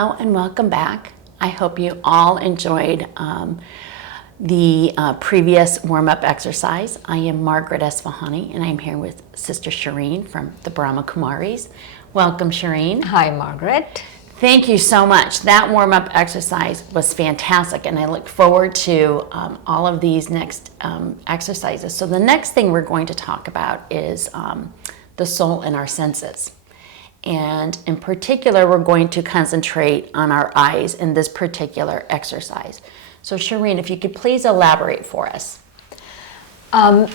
Hello and welcome back. I hope you all enjoyed the previous warm-up exercise. I am Margaret Esfahani and I'm here with Sister Shireen from the Brahma Kumaris. Welcome, Shireen. Hi, Margaret. Thank you so much. That warm-up exercise was fantastic and I look forward to all of these next exercises. So the next thing we're going to talk about is the soul and our senses. And in particular, we're going to concentrate on our eyes in this particular exercise. So Shireen, if you could please elaborate for us. I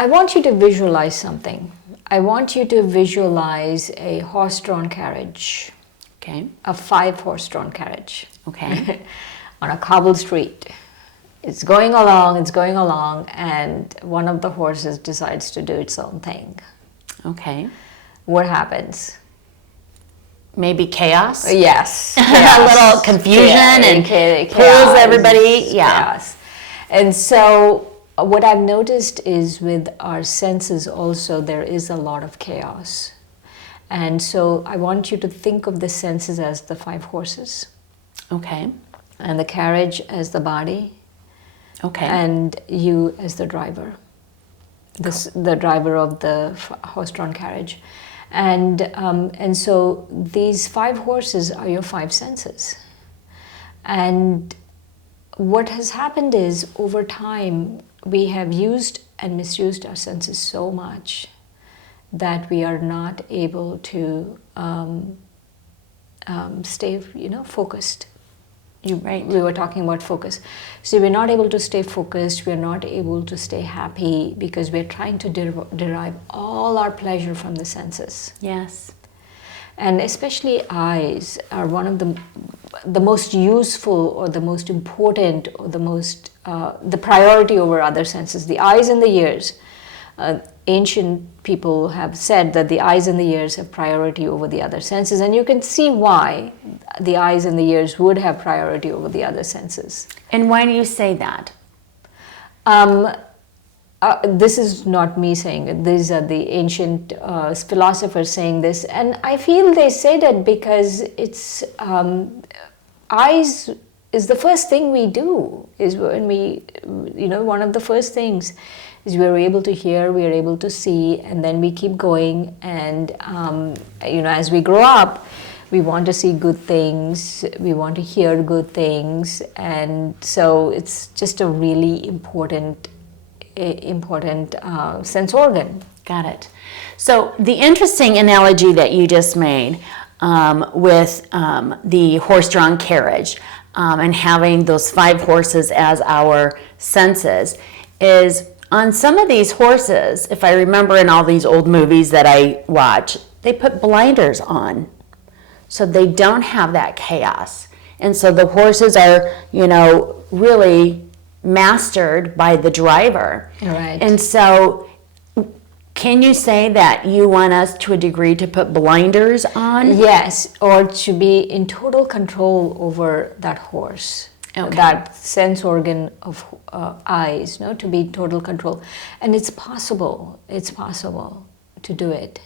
want you to visualize something. I want you to visualize a horse-drawn carriage. Okay. A 5 horse-drawn carriage. Okay. On a cobbled street. It's going along, and one of the horses decides to do its own thing. Okay. What happens? Maybe chaos? Yes. A little confusion and chaos, pulls everybody. Yeah. Chaos. And so what I've noticed is with our senses also there is a lot of chaos. And so I want you to think of the senses as the 5 horses. Okay. And the carriage as the body. Okay. And you as the driver. The driver of the horse-drawn carriage. And so these 5 horses are your 5 senses. And what has happened is over time we have used and misused our senses so much that we are not able to stay, focused. Right. We were talking about focus. So we're not able to stay focused, we're not able to stay happy because we're trying to derive all our pleasure from the senses. Yes. And especially eyes are one of the most useful or the most important or the priority over other senses. The eyes and the ears. Ancient people have said that the eyes and the ears have priority over the other senses, and you can see why the eyes and the ears would have priority over the other senses. And why do you say that? This is not me saying it. These are the ancient philosophers saying this, and I feel they say that because it's eyes is the first thing we do. Is when we, one of the first things is we're able to hear, we're able to see, and then we keep going. And as we grow up, we want to see good things, we want to hear good things, and so it's just a really important sense organ. Got it. So the interesting analogy that you just made with the horse-drawn carriage and having those 5 horses as our senses is on some of these horses, if I remember in all these old movies that I watch, they put blinders on so they don't have that chaos. And so the horses are, really mastered by the driver. Right. And so can you say that you want us to a degree to put blinders on? Yes, or to be in total control over that horse. Okay. That sense organ of eyes, to be total control. And it's possible to do it.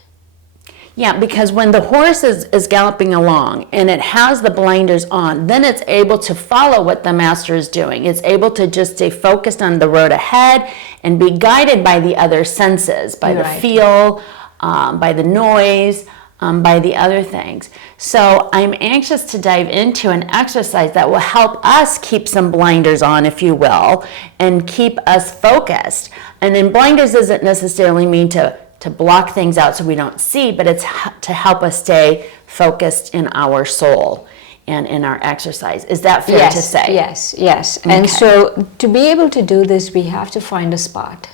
Yeah, because when the horse is galloping along and it has the blinders on, then it's able to follow what the master is doing. It's able to just stay focused on the road ahead and be guided by the other senses, by the feel, by the noise, by the other things. So I'm anxious to dive into an exercise that will help us keep some blinders on, if you will, and keep us focused. And then blinders doesn't necessarily mean to block things out so we don't see, but it's to help us stay focused in our soul and in our exercise. Is that fair to say? Yes. Okay. And so to be able to do this, we have to find a spot.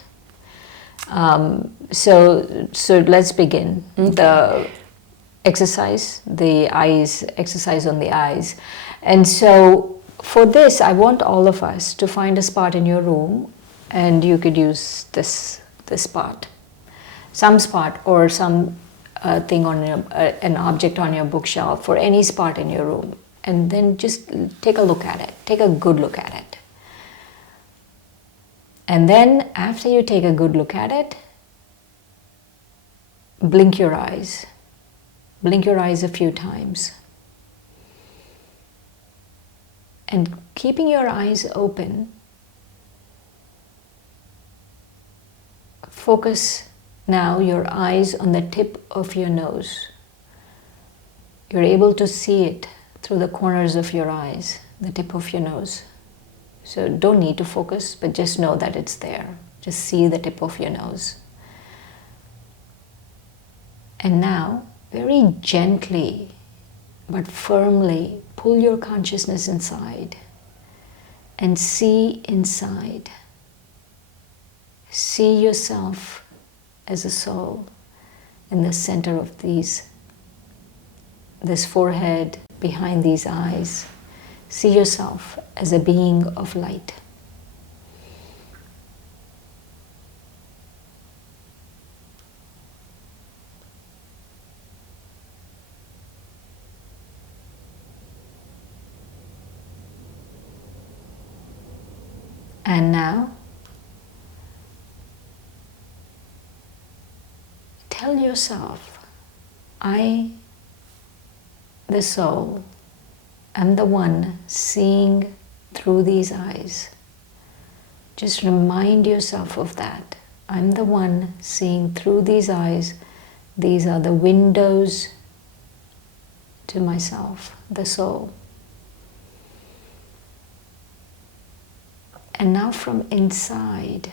So let's begin. The exercise, the eyes, exercise on the eyes. And so for this, I want all of us to find a spot in your room, and you could use this spot. Some spot or some thing on an object on your bookshelf or any spot in your room, and then just take a look at it. Take a good look at it. And then after you take a good look at it, blink your eyes. Blink your eyes a few times. And keeping your eyes open, focus now your eyes on the tip of your nose. You're able to see it through the corners of your eyes, the tip of your nose. So don't need to focus, but just know that it's there. Just see the tip of your nose. And now, very gently but firmly, pull your consciousness inside and see inside. See yourself as a soul in the center of this forehead, behind these eyes. See yourself as a being of light. And now, tell yourself, I, the soul, am the one seeing through these eyes. Just remind yourself of that. I'm the one seeing through these eyes. These are the windows to myself, the soul. And now from inside,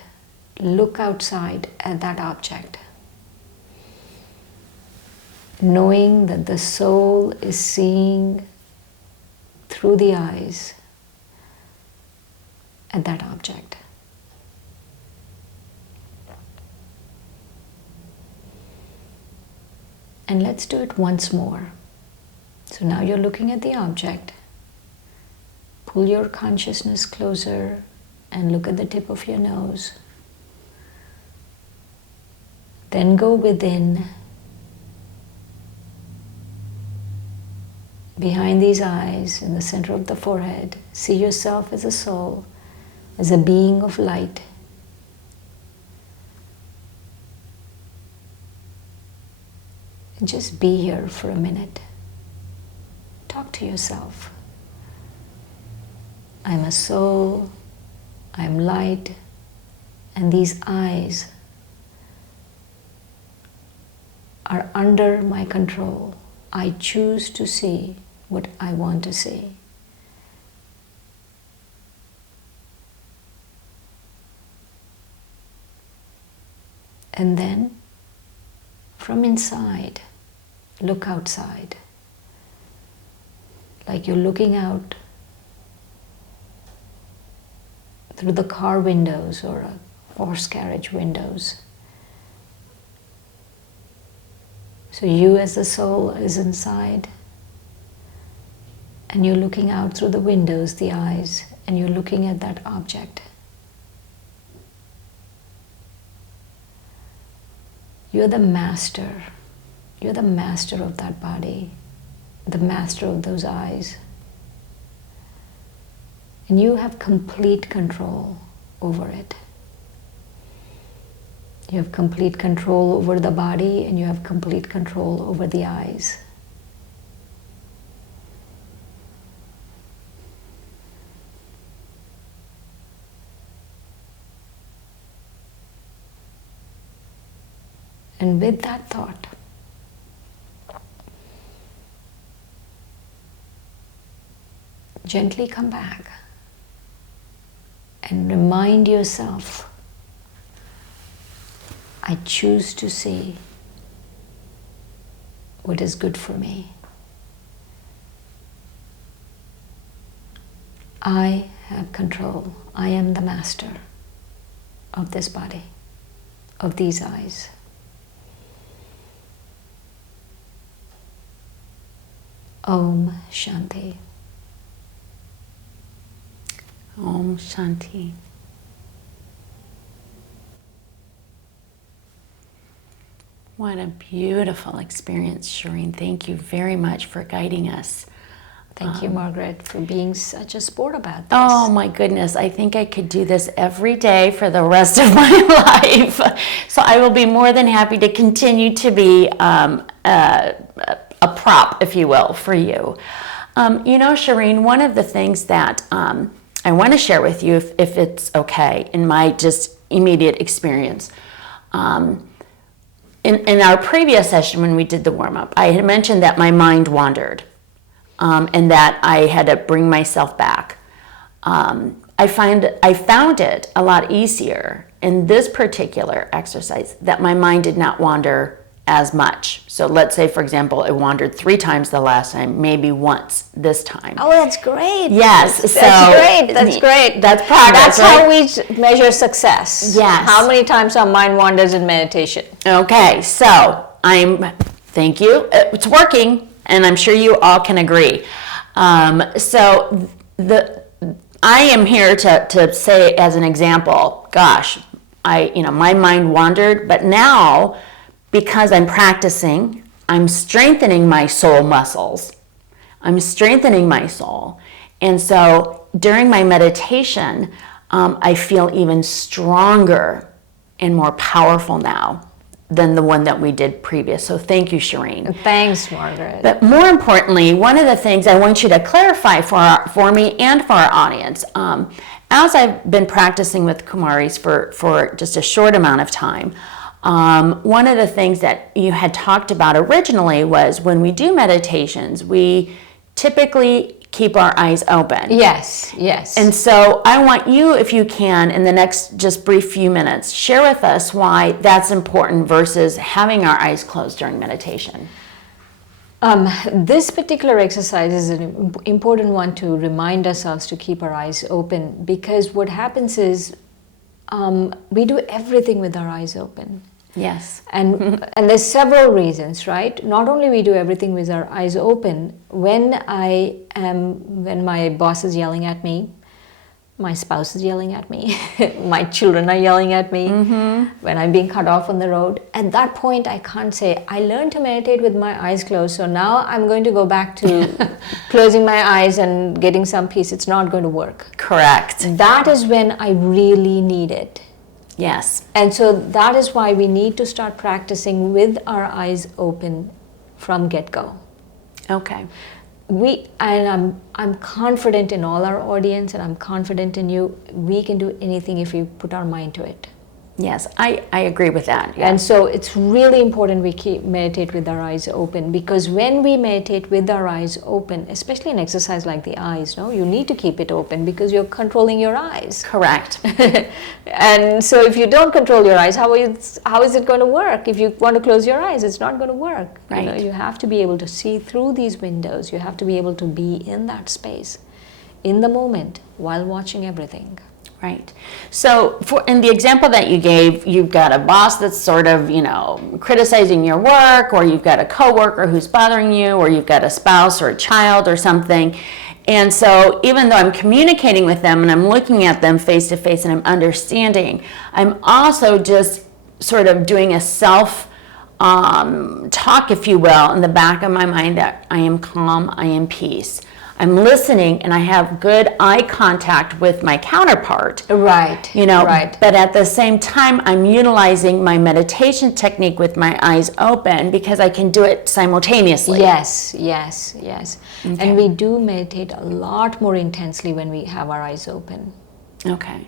look outside at that object, knowing that the soul is seeing through the eyes at that object. And let's do it once more. So now you're looking at the object. Pull your consciousness closer and look at the tip of your nose. Then go within, behind these eyes, in the center of the forehead. See yourself as a soul, as a being of light. And just be here for a minute. Talk to yourself. I'm a soul, I'm light, and these eyes are under my control. I choose to see what I want to see. And then, from inside, look outside. Like you're looking out through the car windows or a horse carriage windows. So you as the soul is inside, and you're looking out through the windows, the eyes, and you're looking at that object. You're the master. You're the master of that body, the master of those eyes. And you have complete control over it. You have complete control over the body, and you have complete control over the eyes. And with that thought, gently come back and remind yourself, I choose to see what is good for me. I have control. I am the master of this body, of these eyes. Om Shanti. Om Shanti. What a beautiful experience, Shireen. Thank you very much for guiding us. Thank you, Margaret, for being such a sport about this. Oh my goodness, I think I could do this every day for the rest of my life. So I will be more than happy to continue to be a prop, if you will, for you. Shireen, one of the things that I want to share with you, if it's okay, in my just immediate experience. In our previous session when we did the warm-up, I had mentioned that my mind wandered and that I had to bring myself back. I found it a lot easier in this particular exercise that my mind did not wander as much. So let's say, for example, it wandered 3 times the last time, maybe once this time. Oh, that's great. Yes. That's great. That's great. That's progress. That's how we measure success. Yes. How many times our mind wanders in meditation. Okay, so thank you. It's working, and I'm sure you all can agree. So I am here to say as an example, gosh, my mind wandered, but now, because I'm practicing, I'm strengthening my soul muscles. I'm strengthening my soul. And so during my meditation, I feel even stronger and more powerful now than the one that we did previous. So thank you, Shireen. Thanks, Margaret. But more importantly, one of the things I want you to clarify for me and for our audience, as I've been practicing with Kumaris for just a short amount of time, one of the things that you had talked about originally was when we do meditations, we typically keep our eyes open. Yes, yes. And so I want you, if you can, in the next just brief few minutes, share with us why that's important versus having our eyes closed during meditation. This particular exercise is an important one to remind ourselves to keep our eyes open, because what happens is we do everything with our eyes open. Yes. And there's several reasons, right? Not only we do everything with our eyes open, when my boss is yelling at me, my spouse is yelling at me, my children are yelling at me, when I'm being cut off on the road, at that point I can't say, I learned to meditate with my eyes closed, so now I'm going to go back to closing my eyes and getting some peace. It's not going to work. Correct. That is when I really need it. Yes. And so that is why we need to start practicing with our eyes open from get-go. Okay. I'm confident in all our audience, and I'm confident in you. We can do anything if we put our mind to it. Yes, I agree with that. Yes. And so it's really important we meditate with our eyes open, because when we meditate with our eyes open, especially in exercise like the eyes, you need to keep it open because you're controlling your eyes. Correct. And so if you don't control your eyes, how is it going to work? If you want to close your eyes, it's not going to work. Right. You have to be able to see through these windows. You have to be able to be in that space, in the moment, while watching everything. Right. So in the example that you gave, you've got a boss that's sort of, criticizing your work, or you've got a coworker who's bothering you, or you've got a spouse or a child or something. And so even though I'm communicating with them and I'm looking at them face to face and I'm understanding, I'm also just sort of doing a self talk, if you will, in the back of my mind that I am calm, I am peace. I'm listening and I have good eye contact with my counterpart. Right. Right. But at the same time, I'm utilizing my meditation technique with my eyes open because I can do it simultaneously. Yes. Okay. And we do meditate a lot more intensely when we have our eyes open. Okay.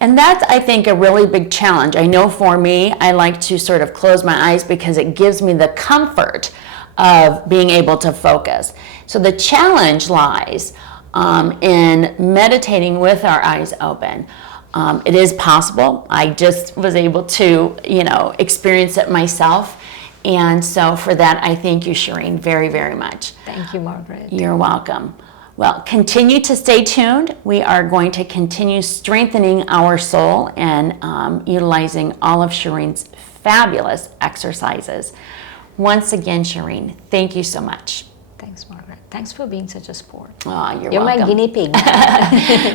And that's, I think, a really big challenge. I know for me, I like to sort of close my eyes because it gives me the comfort of being able to focus. So the challenge lies in meditating with our eyes open. It is possible. I just was able to, experience it myself. And so for that, I thank you, Shireen, very, very much. Thank you, Margaret. You're welcome. Well, continue to stay tuned. We are going to continue strengthening our soul and utilizing all of Shireen's fabulous exercises. Once again, Shireen, thank you so much. Thanks, Margaret. Thanks for being such a sport. Oh, you're welcome. my guinea pig.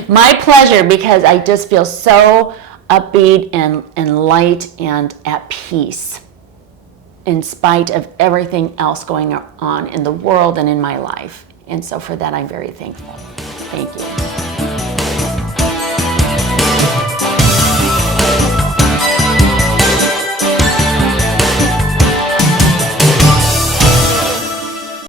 My pleasure, because I just feel so upbeat and light and at peace in spite of everything else going on in the world and in my life. And so for that, I'm very thankful. Thank you.